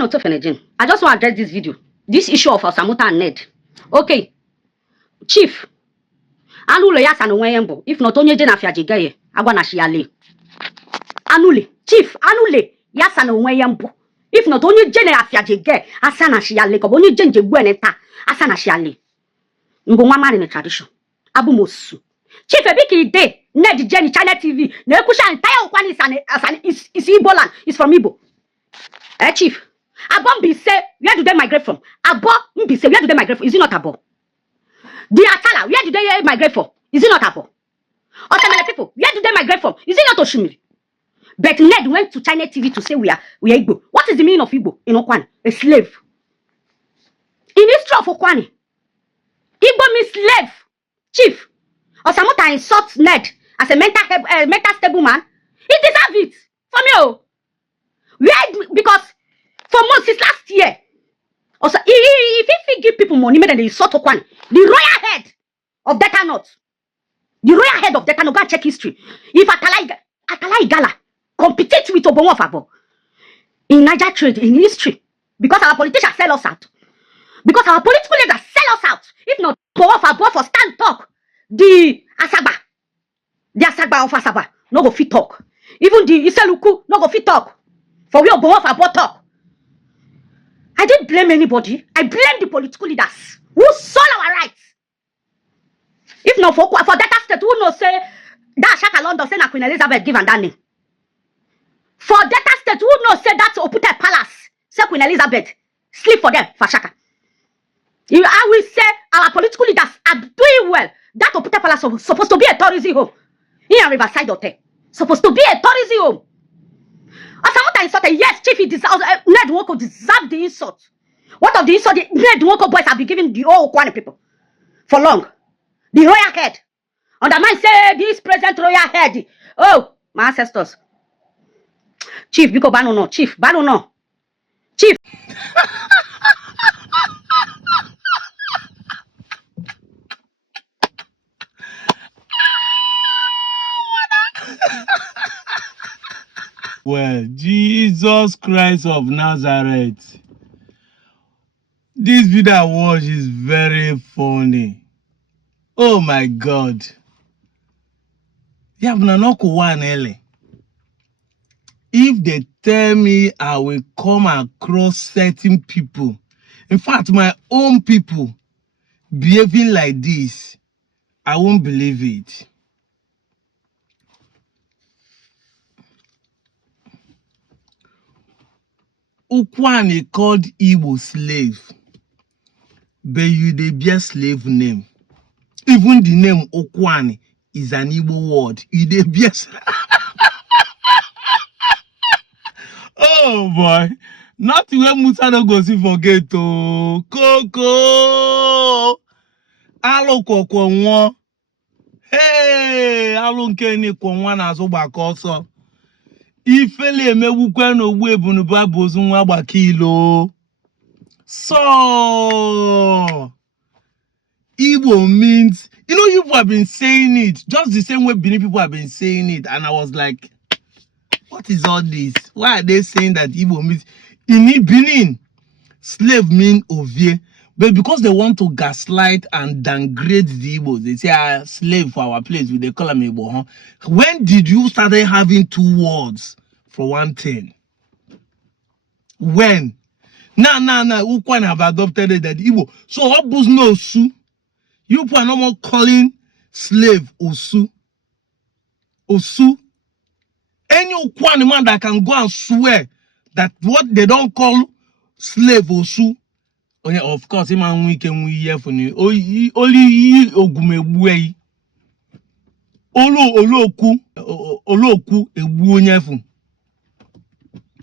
I just want to address this video. This issue of Osamuta and Ned. Okay. Chief. Anule yasa no wembo. If not onye jena fiajigeye. Agwa na shiale. Anule. Chief. Anule yasa no wembo. If not onye jena fiajigeye. Asa na shiale. Kobo onye jenje gweneta. Asa na shiale. Mbo mama in the tradition. Abu Mosu. Chief Ebiki de. Ned Jenny China TV. Nekusha entire Ukwuani is Igbo land. Is from Igbo. Chief. Abo Mbise, where do they migrate from? Abo Mbise, where do they migrate from? Is it not Abo? The Atala, where do they migrate from? Is it not Abo? Otamele people, where do they migrate from? Is it not Oshimiri? But Ned went to China TV to say we are Igbo. What is the meaning of Igbo in Ukwuani? A slave. In history of Ukwuani, Igbo means slave. Chief, Osamuta insults Ned as a mental stable man. He deserves it. From you. Because for months since last year, also if he give people money, then they insult Ukwuani, the royal head of Delta North, the royal head of Delta North, go and check history. If Atala Igala compete with Obonwo Fabo in Niger trade in history, because our politicians sell us out, because our political leaders sell us out. If not, Obonwo Fabo for stand talk, the Asagba of Asaba no go fit talk. Even the Iseluku no go fit talk. For we Obonwo Fabo talk. I didn't blame anybody. I blame the political leaders who sold our rights. If not for Delta State, who no say that Shaka London say na Queen Elizabeth give that name. For Delta State, who no say that Opute Palace say Queen Elizabeth sleep for them for Shaka. I will say our political leaders are doing well. That Opute Palace is supposed to be a tourism home. Here in Riverside Hotel. Supposed to be a tourism home. Osamuta insulted. Yes, Chief, he deserves. Ned Nwoko deserved the insult. What of the insult the Ned Nwoko boys have been giving the old Ukwuani people for long? The royal head. And the man say this present royal head. Oh, my ancestors. Chief, because Bano no. Chief, Bano no. Chief. Well, Jesus Christ of Nazareth. This video I watch is very funny. Oh my God. Yeah, but not one L. If they tell me I will come across certain people, in fact, my own people behaving like this, I won't believe it. Ukwuani called Igbo slave, but you dey bear slave name. Even the name Ukwuani is an Igbo word. You dey bear. Oh boy, not when Musa no go see forget to Coco. Alo koko nwa. Hey, alo nke ni kwa nwa na azo gbaka ọsọ. Ifele emewukwe no gbu ebunu babu ozu nwa gbaka ilo. So Igbo means, you know, you people have been saying it just the same way Benin people have been saying it, and I was like, what is all this? Why are they saying that Igbo means in Benin slave mean ovie? But because they want to gaslight and downgrade the Igbos, they say slave for our place, they call them Igbo. Huh? When did you start having two words for one thing? When? Nah, Ukwuani have adopted it that Igbo. So Obus no Osu. You are no more calling slave Osu. Osu. Any Ukwuani man that can go and swear that what they don't call slave Osu. Oh yeah, of course, man we can we hear from you. Only Ogumebue. Oloku Ebuonyefu.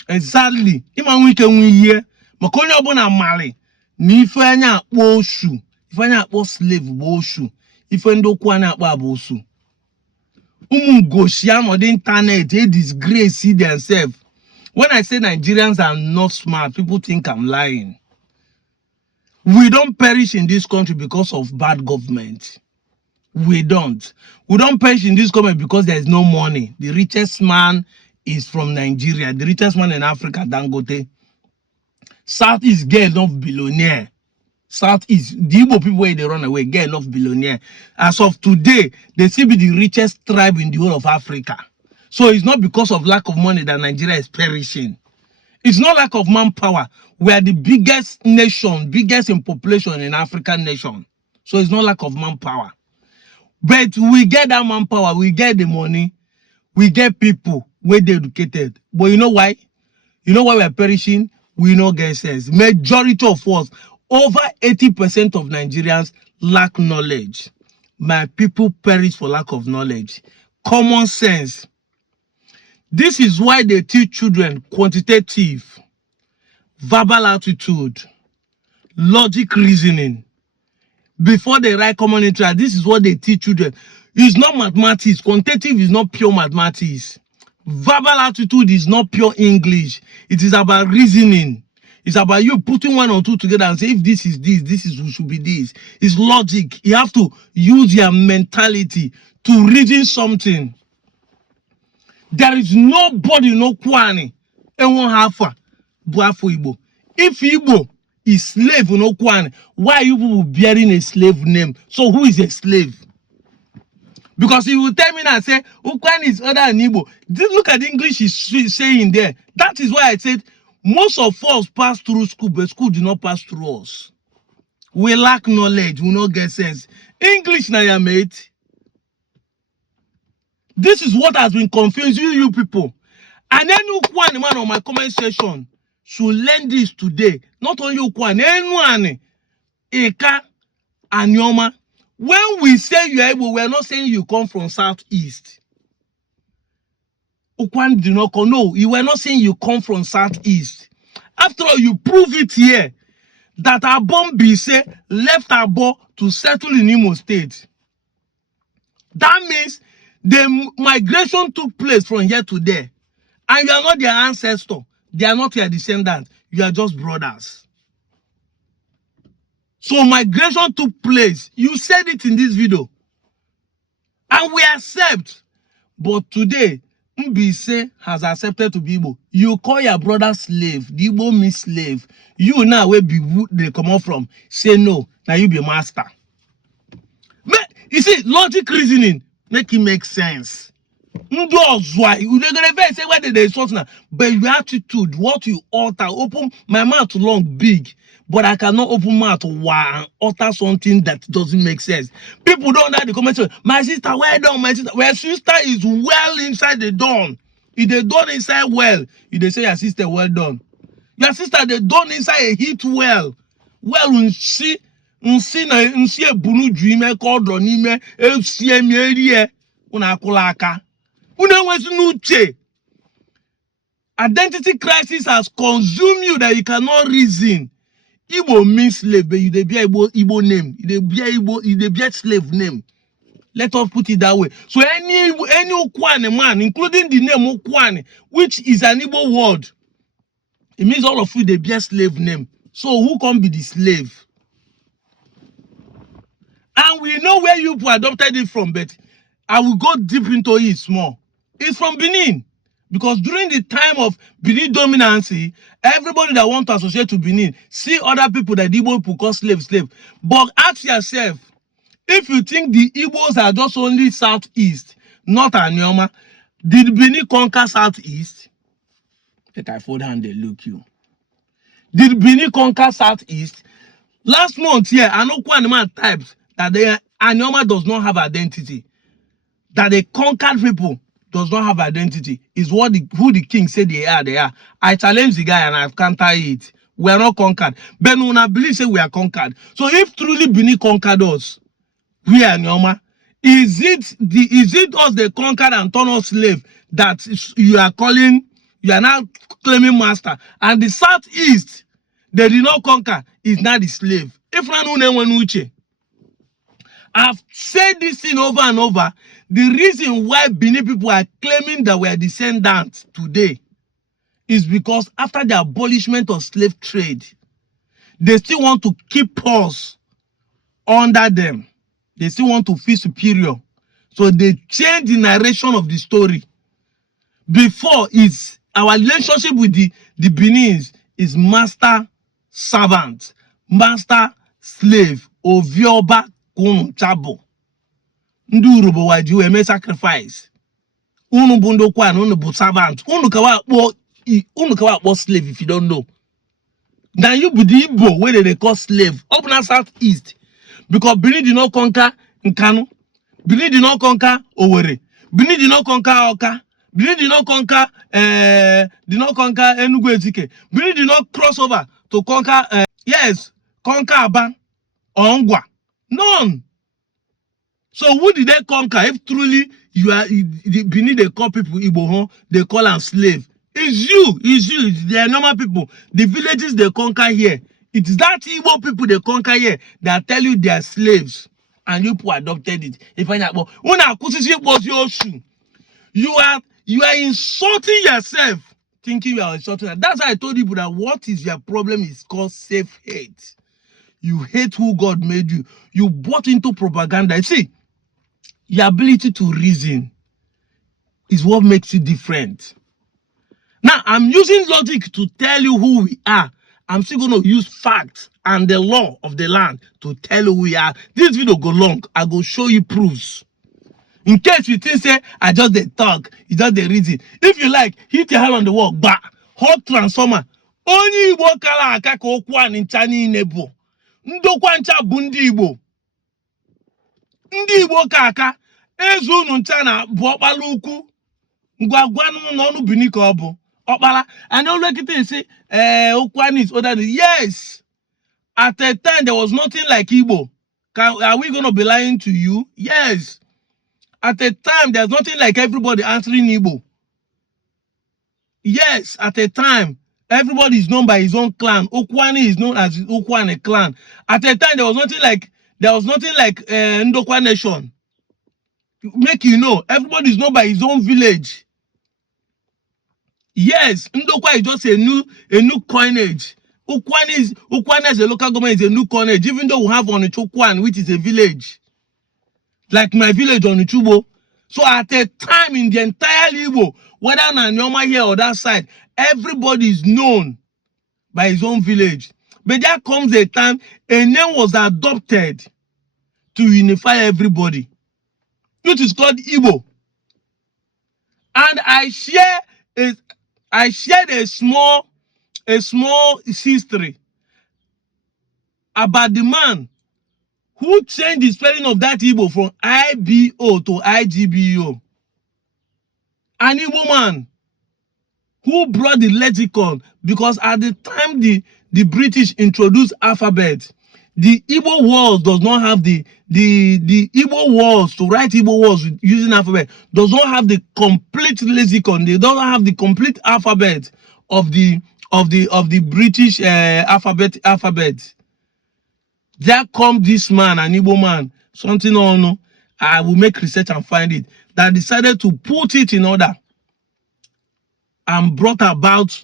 Exactly. Iman we can we hear. Makonya bona mali. Ni fanya oshu. Ifanya po slave oshu. Ifendo Ukwuani abosu. Gosham on the internet, they disgrace themselves. When I say Nigerians are not smart, people think I'm lying. We don't perish in this country because of bad government. We don't. We don't perish in this government because there is no money. The richest man is from Nigeria. The richest man in Africa, Dangote. Southeast get enough billionaire. Southeast, the Igbo people where they run away get enough billionaire. As of today, they still be the richest tribe in the whole of Africa. So it's not because of lack of money that Nigeria is perishing. It's not lack of manpower. We are the biggest nation, biggest in population in African nation. So it's not lack of manpower. But we get that manpower, we get the money, we get people where they educated. But you know why? You know why we are perishing? We know get sense. Majority of us, over 80% of Nigerians lack knowledge. My people perish for lack of knowledge. Common sense. This is why they teach children quantitative, verbal attitude, logic reasoning. Before they write common interest, this is what they teach children. It's not mathematics. Quantitative is not pure mathematics. Verbal attitude is not pure English. It is about reasoning. It's about you putting one or two together and say, if this is this, this is should be this. It's logic. You have to use your mentality to reason something. There is nobody in Ukwuani and one half Buafo Igbo. If Igbo is slave in Ukwuani, why are you bearing a slave name? So who is a slave? Because you will tell me now, say Ukwuani is other than Igbo. Look at the English is saying there. That is why I said most of us pass through school, but school did not pass through us. We lack knowledge, we not get sense. English now, your mate. This is what has been confusing you people. And then Ukwuani man on my comment section should learn this today. Not only Ukwuani, anyone, Eka, and Yoma. When we say you are able, we are not saying you come from Southeast. Ukwuani did not come. No, you were not saying you come from Southeast. After all, you prove it here that Abon Bise left Abo to settle in Imo State. That means the migration took place from here to there. And you are not their ancestor. They are not your descendants. You are just brothers. So migration took place. You said it in this video. And we accept. But today, Mbise has accepted to be Igbo. You call your brother slave. The Igbo means slave. You now where be they come out from. Say no. Now you be master. You see, logic reasoning make it make sense. Why you gonna say whether there is something, but your attitude, what you utter, open my mouth long big, but I cannot open mouth and utter something that doesn't make sense. People don't know the comment. My sister, well done, my sister. Well, sister is well inside the dawn. If they done inside well, if they say your sister well done. Your sister they done inside a heat well. Well, nsi a bunu dreamer called Ronime, FCM una kulaka. Identity crisis has consumed you that you cannot reason. Igbo means slave, but you dey be Igbo name. You dey be slave name. Let us put it that way. So any Ukwuani man, including the name Ukwuani, which is an Igbo word, it means all of you dey be slave name. So who can be the slave? And we know where you adopted it from, but I will go deep into it small. It's from Benin. Because during the time of Benin dominancy, everybody that wants to associate to Benin, see other people that Igbo people call slave. But ask yourself, if you think the Igbos are just only Southeast, not Anyoma, did Benin conquer Southeast? Take I fold hand, they look you. Did Benin conquer Southeast? Last month here, an Ukwuani man typed that the Anyoma does not have identity. That the conquered people does not have identity is what who the king said they are. I challenge the guy and I've countered it. We are not conquered. But I believe say we are conquered. So if truly Benin conquered us, we are Nyoma. Is it us they conquered and turn us slave that you are calling, you are now claiming master? And the Southeast, they did not conquer, is not the slave. If Uche. I've said this thing over and over. The reason why Benin people are claiming that we are descendants today is because after the abolishment of slave trade, they still want to keep us under them. They still want to feel superior. So they change the narration of the story. Before, is our relationship with the Benin's is master servant, master, slave, ovioba kunu chabo. Ndu urubo waju eme sacrifice. Unu bundo kwan, unu bu servant. Unu kawa akpo slave if you don't know. Now you be the Igbo where they call slave up now southeast. Because Benin did not conquer Nkanu. Benin did not conquer Owerri. Benin did not conquer Oka. Benin did not conquer Enugu Ezike. Benin did not cross over to conquer conquer Aba or Ngwa. None. So who did they conquer? If truly you are Benin, they call people Igbo, they call them slave. It's you. They are normal people. The villages they conquer here. It's that Igbo people they conquer here that tell you they are slaves. And you people adopted it. If I you are insulting yourself, thinking you are insulting. That's why I told you that what is your problem is called self-hate. You hate who God made you. You bought into propaganda. You see, your ability to reason is what makes you different. Now, I'm using logic to tell you who we are. I'm still going to use facts and the law of the land to tell you who we are. This video go long. I go show you proofs. In case you think, say, I just the talk, it's just the reason. If you like, hit your hand on the wall, bah, hot transformer. Only Igbo kala akaka Ukwuani nchani nebo. Ndokwa ncha bụ ndị Igbo. Ndị Igbo kaka ezu unu nchana bụ ọkpala ukwu. Ngwagwanu n'ọnụ bini ka ọ bụ. Ọkpala. And all look at it say, Ukwuani is older than. Yes. At a time, there was nothing like Igbo. Are we going to be lying to you? Yes. At a time, there's nothing like everybody answering Igbo. Yes, at a time, everybody is known by his own clan. Ukwuani is known as Ukwuani clan. At a time, there was nothing like Ndokwa nation. Make you know, everybody is known by his own village. Yes, Ndokwa is just a new coinage. Ukwuani as a local government is a new coinage, even though we have Onichukwan, which is a village. Like my village on Ichubo. So at a time in the entire Igbo, whether Nanyoma here or that side, everybody is known by his own village. But there comes a time a name was adopted to unify everybody, which is called Igbo. And I shared a small history about the man who changed the spelling of that Igbo from IBO to IGBO. An Igbo man who brought the lexicon, because at the time the British introduced alphabet, the Igbo words does not have the Igbo words to write Igbo words using alphabet does not have the complete lexicon. They don't have the complete alphabet of the British alphabet. There comes this man, an Igbo man, something or no, I will make research and find it, that decided to put it in order and brought about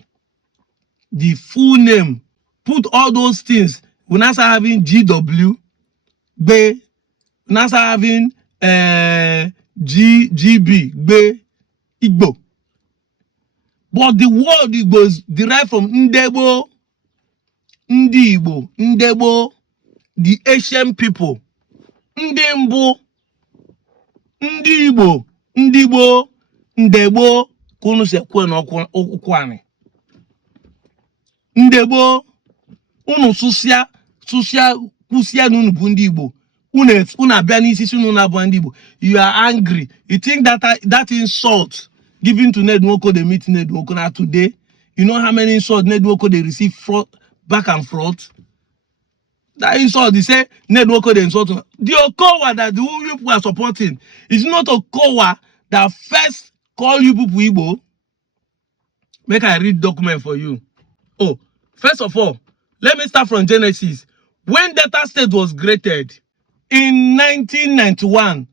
the full name, put all those things. We now start having GW, B, we now start having GB, B, Igbo. But the word Igbo is derived from Ndebo, Ndi Igbo, Ndebo, the Asian people. Ndembo, Ndi Igbo, Ndibo, Ndebo, kunu se kwen Ukwuani. Ndebo, unu susia kusia nunu bundi Igbo. Una biani sisi nuna bundi Igbo. You are angry. You think that insult given to Nedwoko, they meet Nedwoko now today. You know how many insults Nedwoko they receive back and forth? That insult, they say, Nedwoko they insult. The Okowa that the people are supporting is not Okowa that first call you people Igbo. Make I read document for you. Oh, first of all, let me start from Genesis. When Delta State was created in 1991,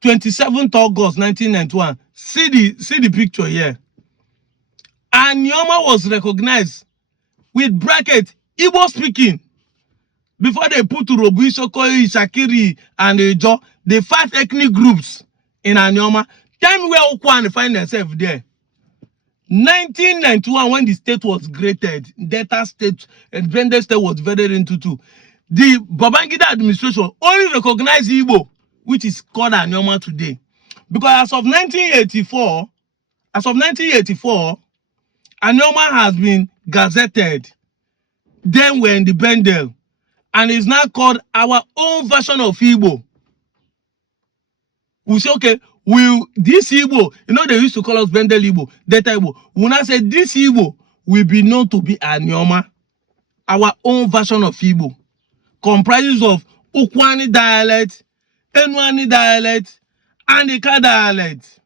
27th August 1991, see the picture here. Anyoma was recognized with bracket Igbo speaking. Before they put to Robu, Sokoi, Shakiri, and Ejo, the 5 ethnic groups in Anyoma. Tell me where Ukwuani find themselves there. 1991, when the state was created, Delta State and Bendel State was divided into two. The Babangida administration only recognized Igbo, which is called Anyoma today. Because as of 1984, Anyoma has been gazetted. Then we're in the Bendel. And it's now called our own version of Igbo. We say, okay, this Igbo, they used to call us Bendel Igbo, Delta Igbo. We now say this Igbo will be known to be Anyoma, our own version of Igbo. Comprises of Ukwuani dialect, Enuani dialect, and Ika dialect.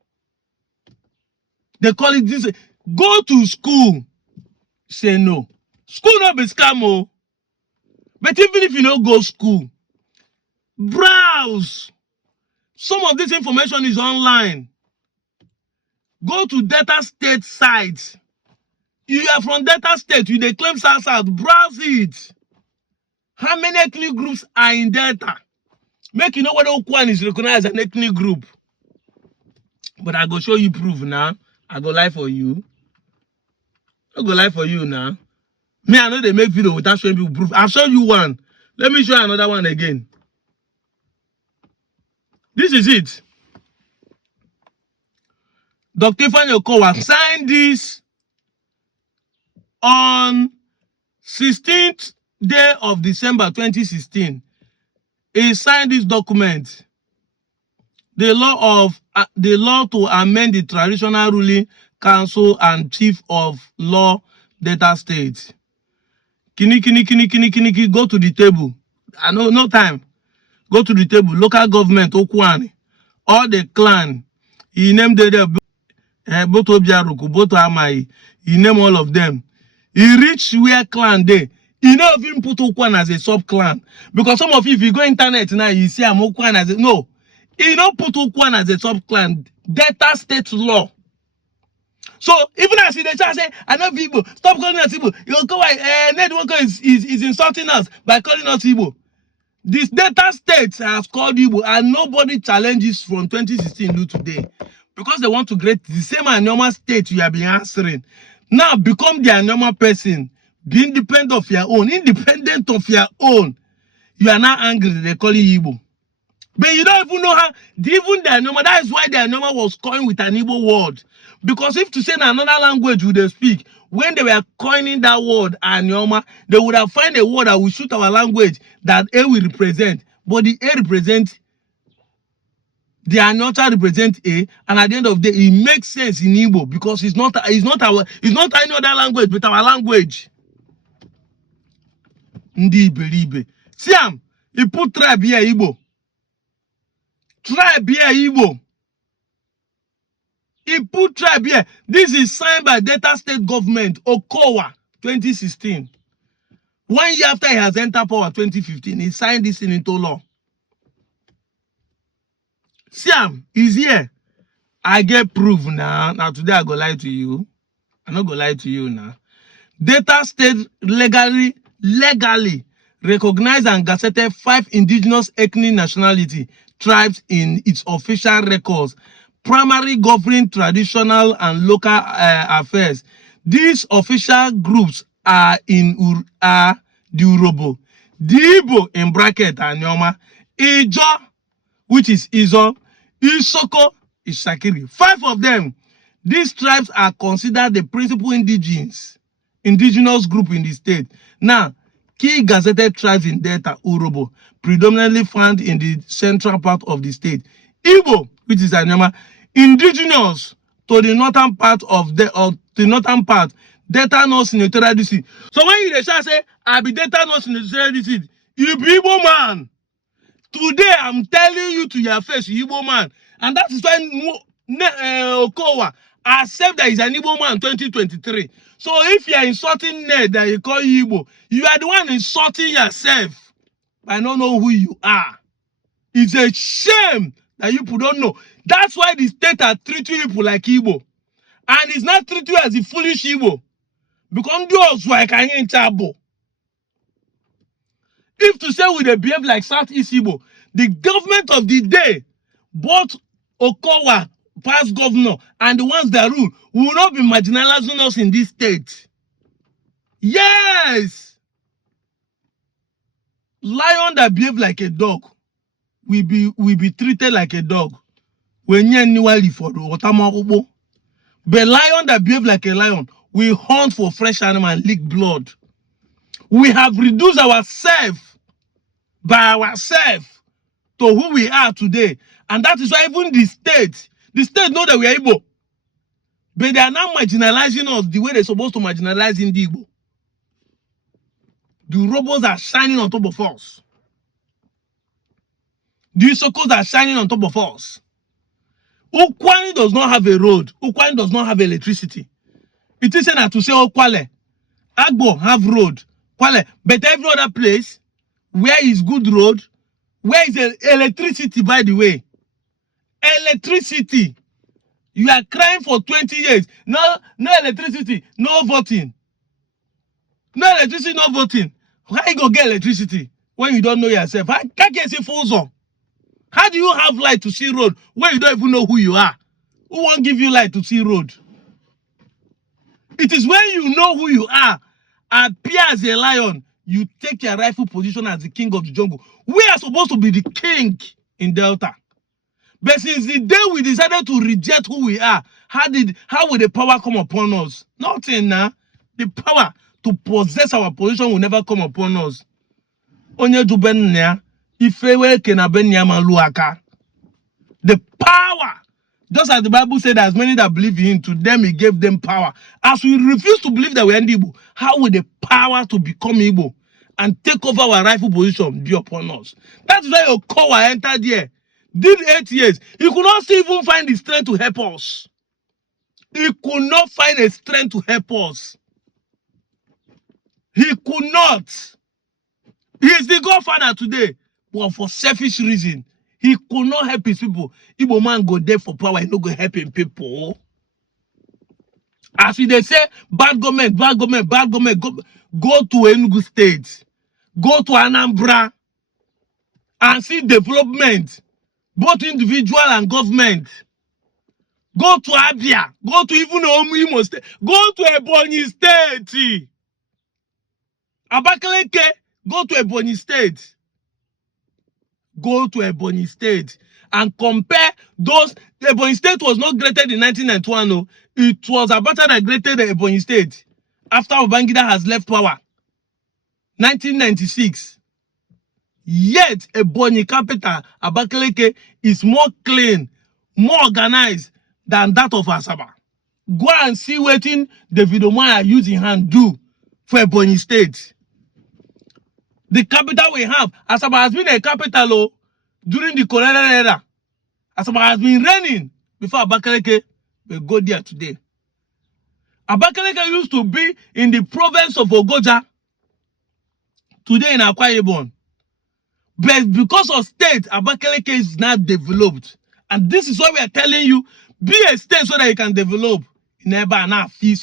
They call it this. Go to school. Say no. School not be scam, oh. But even if you don't go school, browse. Some of this information is online. Go to Delta State sites. You are from Delta State, you they claim South, browse it. How many ethnic groups are in Delta? Make you know whether Ukwuani is recognized as an ethnic group. But I go show you proof now. I go lie for you. I go lie for you now. Me, I know they make video without showing people proof. I've shown you one. Let me show you another one again. This is it. Dr. Ifeanyi Okowa signed this on 16th day of December 2016. He signed this document. The law to amend the traditional ruling council and chief of law Delta State. Kini, go to the table. I know, no time. Go to the table. Local government, Ukwuani. All the clan. He named both Obiaruku, both Amai. He named all of them. He reached where clan they. He not even put Ukwuani as a sub-clan. Because some of you, if you go internet now, you see I'm Ukwuani as a... No. He don't put Ukwuani as a sub-clan. Delta State law. So even as they say, I know people, stop calling us Igbo. You go network is insulting us by calling us Igbo. This Delta State has called Igbo, and nobody challenges from 2016 to today. Because they want to create the same Anyoma state you have been answering. Now become the Anyoma person. Be independent of your own. Independent of your own. You are now angry they call you Igbo. But you don't even know how, even the Anyoma, that is why the Anyoma was coined with an Igbo word. Because if to say another language would they speak, when they were coining that word Anyoma, they would have found a word that will suit our language that A will represent. But the A represents, the Anyota represent A, and at the end of the day, it makes sense in Igbo because it's not any other language but our language. Ndi Iberibe. See he put tribe here Igbo. Tribe here Igbo. He put tribe here. This is signed by Delta State government, Okowa, 2016. 1 year after he has entered power, 2015, he signed this into law. Siam is here. I get proof now. Now today I go lie to you. I'm not gonna lie to you now. Delta State legally recognized and gazetted 5 indigenous ethnic nationality tribes in its official records, primarily governing traditional and local affairs. These official groups are the Urobo, the Igbo in bracket Anyoma, Ijo, which is Izo, Isoko is Shakiri. 5 of them. These tribes are considered the principal indigenous group in the state. Now, key gazetted tribes in Delta, Urobo, predominantly found in the central part of the state. Igbo, which is Anyoma, indigenous to the northern part Delta North Senatorial District. So when you say, I be Delta North Senatorial District, you be Igbo man. Today, I'm telling you to your face, you Igbo man. And that is why Okowa accept that he's an Igbo man in 2023. So if you are insulting Ned that you call you Igbo, you are the one insulting yourself. I don't know who you are. It's a shame that you people don't know. That's why the state are treating people like Igbo. And it's not treating you as a foolish Igbo. Because those why can you tabo. If to say we they behave like Southeast Igbo, the government of the day bought Okowa past governor and the ones that rule will not be marginalizing us in this state. Yes. Lion that behave like a dog will be treated like a dog. When you annually for the water. But lion that behave like a lion will hunt for fresh animal and lick blood. We have reduced ourselves by ourselves to who we are today. And that is why even the state know that we are Igbo. But they are now marginalizing us the way they're supposed to marginalize in the Igbo. The robots are shining on top of us. The Isokos are shining on top of us. Ukwuani does not have a road. Ukwuani does not have electricity. It isn't to say, oh, Kwale. Agbo have road. Kwale. But every other place, where is good road? Where is electricity, by the way? Electricity. You are crying for 20 years. No electricity, no voting. No electricity, no voting. How you go get electricity when you don't know yourself? How do you have light to see road when you don't even know who you are? Who won't give you light to see road? It is when you know who you are, appear as a lion, you take your rightful position as the king of the jungle. We are supposed to be the king in Delta. But since the day we decided to reject who we are, how will the power come upon us? Nothing now. The power to possess our position will never come upon us. The power, just as the Bible said, as many that believe in him, to them he gave them power. As we refuse to believe that we are Igbo, how will the power to become Igbo and take over our rightful position be upon us? That's why Okowa entered here. Did 8 years. He could not even find the strength to help us. He could not find a strength to help us. He could not. He is the Godfather today, but for selfish reason, he could not help his people. Igbo man go there for power, he no go help him people. As they say, bad government, go to Enugu State, go to Anambra, and see development, both individual and government. Go to Abia, go to even Imo State, go to Ebonyi State. Abakaleke, go to Ebonyi State. Go to Ebonyi State and compare those. Ebonyi State was not created in 1991. No. It was Abacha that created Ebonyi State after Babangida has left power. 1996. Yet Ebonyi capital, Abakaleke, is more clean, more organized than that of Asaba. Go and see what David Omaya using hand do for Ebonyi State. The capital we have, Asaba has been a capital during the colonial era. Asaba has been reigning before Abakaleke will go there today. Abakaleke used to be in the province of Ogoja, today in Akwa Ibom. But because of state, Abakaleke is not developed. And this is why we are telling you, be a state so that you can develop. Never now, see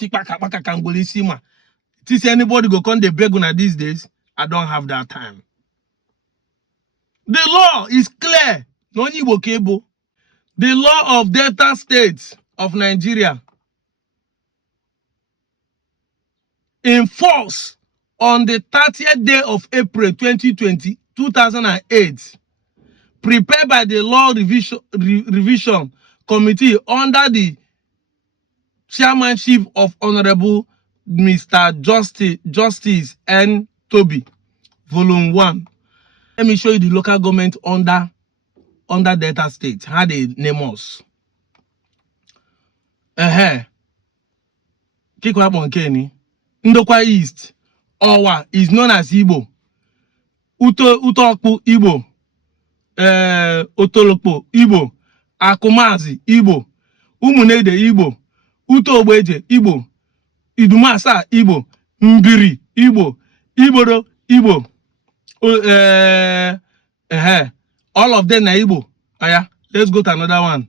anybody go come the beggar these days. I don't have that time. The law is clear. No Igbo cable. The law of Delta States of Nigeria in force on the 30th day of April 2008, prepared by the Law Revision Committee under the chairmanship of Honorable Mr. Justice N. Toby, Volume 1. Let me show you the local government under Delta State, how they name us. Kikwa Bonkeni, Ndokwa East, Owa is known as Igbo. Utokpo Igbo, Otolokpo Igbo, Akumazi Igbo, Umunede Igbo, Utogbeje Igbo, Idumasa Igbo, Mbiri Igbo, Iboro Igbo. All of them are Igbo. Let's go to another one.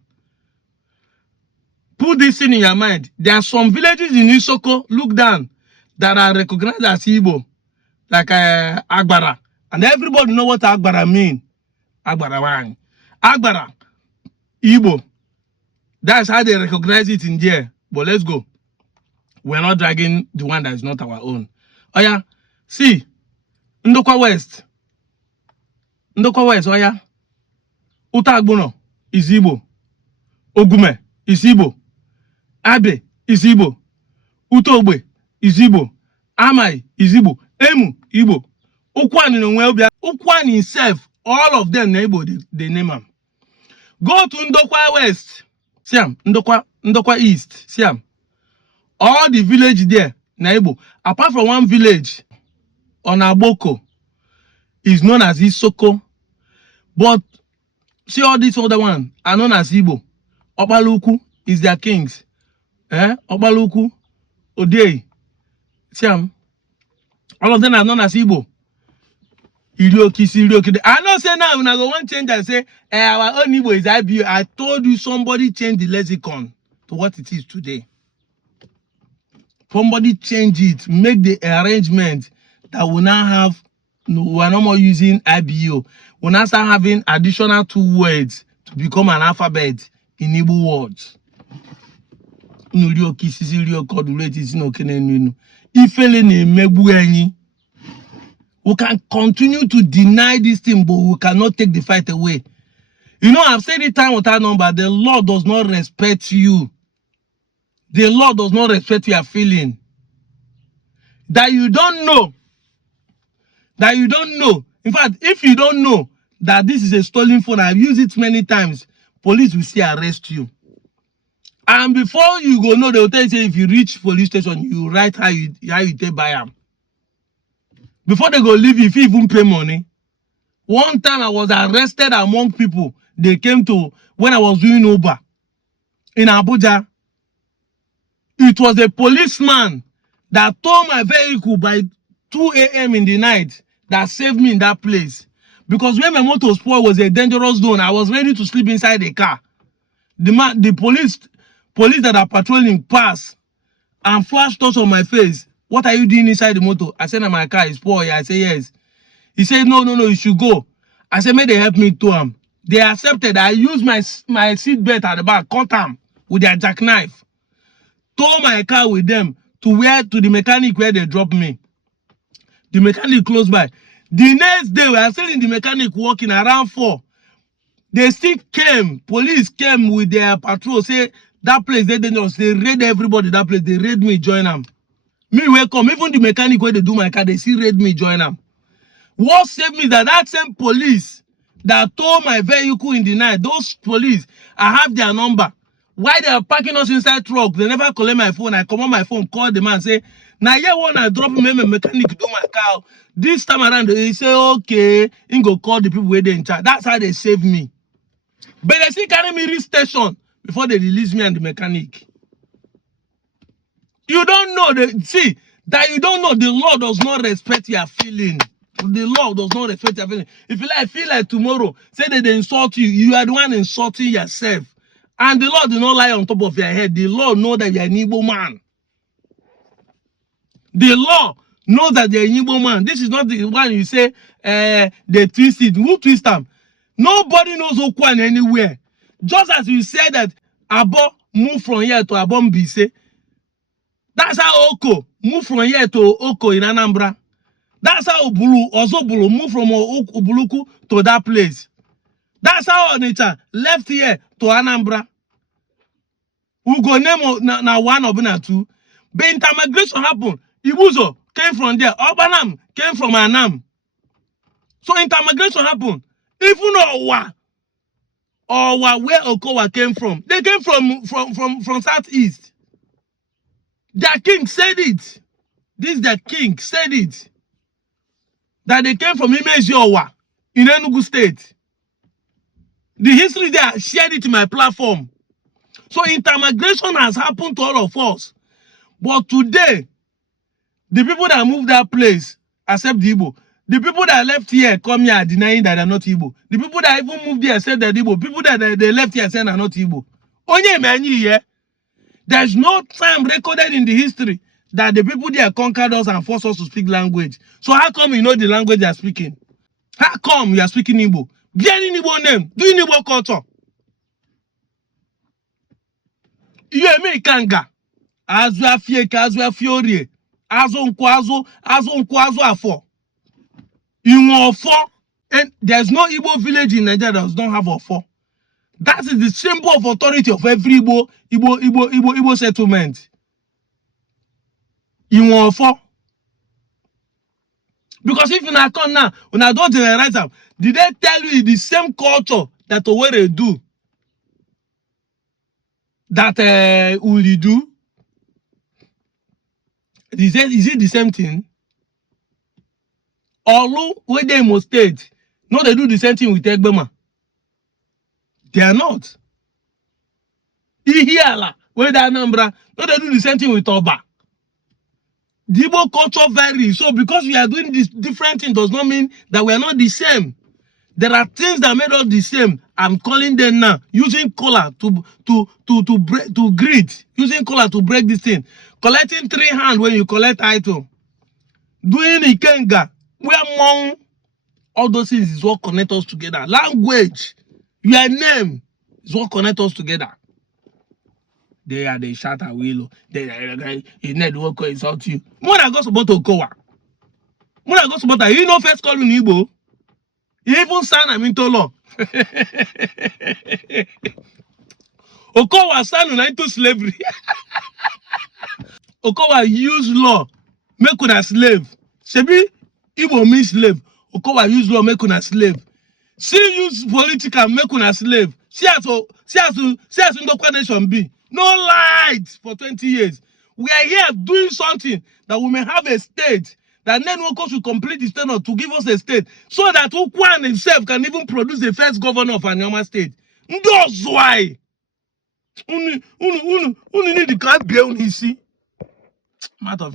Put this in your mind. There are some villages in Isoko, look down, that are recognized as Igbo, like Agbara. And everybody know what Agbara mean. Agbara, Igbo. That's how they recognize it in there. But let's go. We're not dragging the one that is not our own. Oh yeah, see, Ndokwa West. Ndokwa West, oh yeah. Utagbono is Igbo. Ogume is Igbo. Abe is Igbo. Utogbe is Igbo. Amai is Igbo. Emu Igbo. Ukwuani no Nwelbia. Ukwuani himself, all of them Igbo, they name him. Go to Ndokwa West. Siam, Ndokwa East. Siam. All the village there, Igbo. Apart from one village on Aboko, is known as Isoko. But see all these other ones are known as Igbo. Obaluku is their kings. Obaluku, Odei, Siam. All of them are known as Igbo. Irioki. I know say now when I go one change and say our own Igbo is IBO. I told you somebody changed the lexicon to what it is today. Somebody change it, make the arrangement that we now have. No, we are no more using IBO. We now start having additional 2 words to become an alphabet in Igbo words. We can continue to deny this thing, but we cannot take the fight away. You know, I've said it time without number. The law does not respect you. The law does not respect your feeling. That you don't know. That you don't know. In fact, if you don't know that this is a stolen phone, I've used it many times, police will still arrest you. And before you go know, they will tell you, say, if you reach police station, you write how you take by them. Before they go leave you, if you even pay money. One time I was arrested among people. They came to, when I was doing Uber in Abuja. It was a policeman that towed my vehicle by 2 a.m. in the night that saved me in that place. Because when my motor spoiled was a dangerous zone, I was ready to sleep inside the car. The police that are patrolling passed and flashed torch on my face. What are you doing inside the motor? I said, my car is spoiled. I said, yes. He said, no, you should go. I said, may they help me to him. They accepted. I used my seat belt at the back, cut them with their jackknife. Tow my car with them to the mechanic where they dropped me. The mechanic close by. The next day, we are still in the mechanic working around 4. They still came. Police came with their patrol. Say that place they dangerous. They raid everybody that place. They raid me, join them. Me welcome. Even the mechanic where they do my car, they still raid me, join them. What saved me is that same police that towed my vehicle in the night, those police, I have their number. Why they are parking us inside truck? They never collect my phone. I come on my phone, call the man, say, now here one I drop me, my mechanic do my car. This time around, they say, okay, you go call the people where they in charge. That's how they save me. But they still carry me reach station before they release me and the mechanic. You don't know that you don't know the law does not respect your feeling. The law does not respect your feeling. If you like, feel like tomorrow, say that they insult you, you are the one insulting yourself. And the law do not lie on top of your head. The law knows that you're an Igbo man. The law knows that you're an Igbo man. This is not the one you say they twist it. Who twist them? Nobody knows Ukwuani anywhere. Just as you said that Abo moved from here to Abombise. That's how Oko moved from here to Oko in Anambra. That's how Ozobulu moved from Ubuluku to that place. That's how Onitsha left here to Anambra. We go name na one or na two. But intermigration happened. Ibuzo came from there. Obanam came from Anam. So intermigration happened. Even Owa where Okowa came from. They came from southeast. Their king said it. Their king said it. That they came from Imezi Owa in Enugu State. The history there, I shared it in my platform. So intermigration has happened to all of us. But today, the people that moved that place accept the Igbo. The people that left here come here are denying that they're not Igbo. The people that even moved here said they're Igbo. People that they left here saying they're not Igbo. Onye many here. There's no time recorded in the history that the people there conquered us and forced us to speak language. So how come you know the language you're speaking? How come you're speaking Igbo? Be an Igbo name. Do Igbo culture. You me kanga. Azu afieke, azu afiorie. Azu nkwazo afo. You want four. And there's no Igbo village in Nigeria that does not have a four. That is the symbol of authority of every Igbo settlement. You want four. Because if you not come now, when I don't generalize them, did they tell you the same culture that Owerri do? That Uli do? Is it the same thing? Although where they must state, no, they do the same thing with Egbema. They are not. Ihiala, where they Anambra, no, they do the same thing with Oba. The Igbo culture varies. So because we are doing this different thing does not mean that we are not the same. There are things that made us the same. I'm calling them now. Using color to greet. Using color to break this thing. Collecting 3 hands when you collect item. Doing Ikenga. We are among all those things is what connect us together. Language, your name is what connect us together. They shout at Willow. They need to insult you. When I go support Okowa. When I go support, you know first call in Igbo. You even sign I'm into law. Okowa sign into slavery. Okowa use law make una slave. Shebi Igbo mean slave. Okowa use law make una slave. See use political make una slave. See as Ndokwa nation be. No light for 20 years. We are here doing something that we may have a state. That Nenwoko should complete his tenure to give us a state. So that Ukwuani himself can even produce the first governor of Anyama state. That's why. Unu need the can't be on his see. Matter of